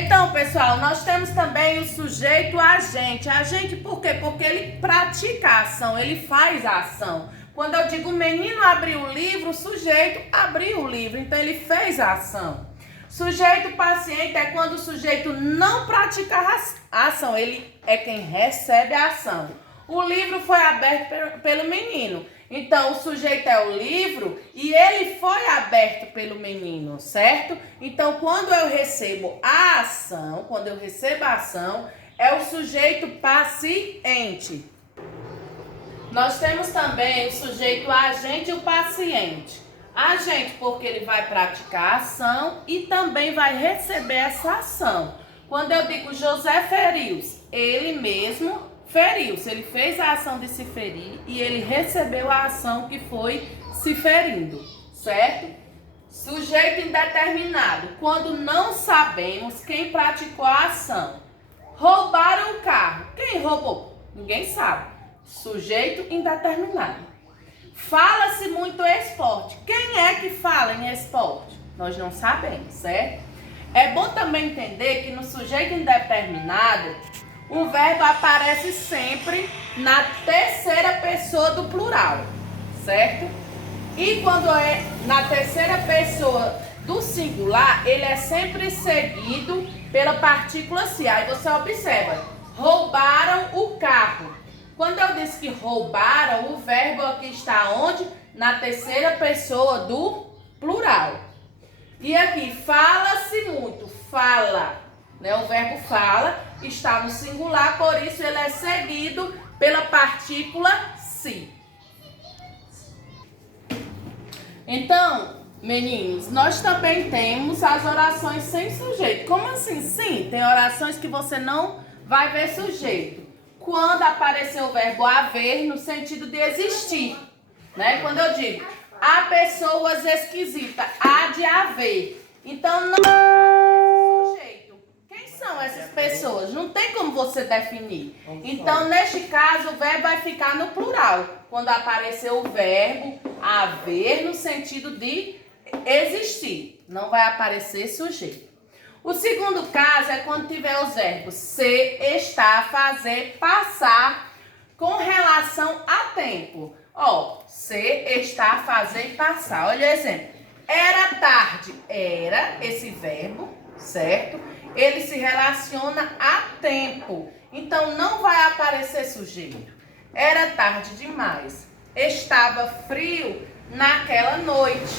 Então, pessoal, nós temos também o sujeito agente. Agente por quê? Porque ele pratica a ação, ele faz a ação. Quando eu digo o menino abriu o livro, o sujeito abriu o livro, então ele fez a ação. Sujeito paciente é quando o sujeito não pratica a ação, ele é quem recebe a ação. O livro foi aberto pelo menino, então o sujeito é o livro e ele foi aberto pelo menino, certo? Então quando eu recebo a ação, é o sujeito paciente. Nós temos também o sujeito agente e o paciente. Agente porque ele vai praticar a ação e também vai receber essa ação. Quando eu digo José feriu-se, ele mesmo feriu-se, ele fez a ação de se ferir e ele recebeu a ação que foi se ferindo, certo? Sujeito indeterminado, quando não sabemos quem praticou a ação. Roubaram o carro, quem roubou? Ninguém sabe. Sujeito indeterminado. Fala-se muito em esporte. Quem é que fala em esporte? Nós não sabemos, certo? É bom também entender que no sujeito indeterminado, o verbo aparece sempre na terceira pessoa do plural, certo? E quando é na terceira pessoa do singular, ele é sempre seguido pela partícula se. Aí você observa, roubaram o carro. Quando eu disse que roubaram, o verbo aqui está onde? Na terceira pessoa do plural. E aqui, fala-se muito, fala, né? O verbo fala está no singular, por isso ele é seguido pela partícula se. Então, meninos, nós também temos as orações sem sujeito. Como assim? Sim, tem orações que você não vai ver sujeito. Quando aparecer o verbo haver no sentido de existir, né? Quando eu digo há pessoas esquisitas, há de haver. Então não aparece sujeito. Quem são essas pessoas? Não tem como você definir. Então, neste caso, o verbo vai ficar no plural. Quando aparecer o verbo haver no sentido de existir, não vai aparecer sujeito. O segundo caso é quando tiver os verbos ser, estar, fazer, passar com relação a tempo. Ó, ser, estar, fazer e passar. Olha o exemplo. Era tarde. Era esse verbo, certo? Ele se relaciona a tempo. Então, não vai aparecer sujeito. Era tarde demais. Estava frio naquela noite.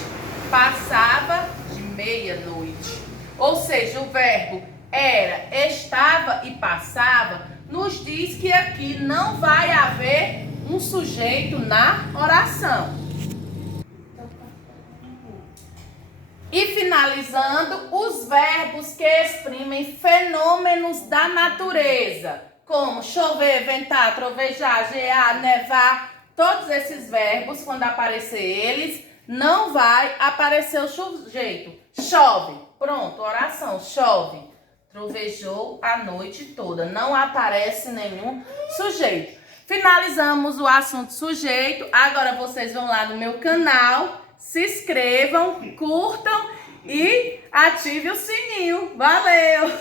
Passava de meia-noite. Ou seja, o verbo era, estava e passava nos diz que aqui não vai haver um sujeito na oração. E finalizando, os verbos que exprimem fenômenos da natureza, como chover, ventar, trovejar, gear, nevar, todos esses verbos, quando aparecer eles, não vai aparecer o sujeito. Chove. Pronto, oração, chove, trovejou a noite toda, não aparece nenhum sujeito. Finalizamos o assunto sujeito, agora vocês vão lá no meu canal, se inscrevam, curtam e ative o sininho. Valeu!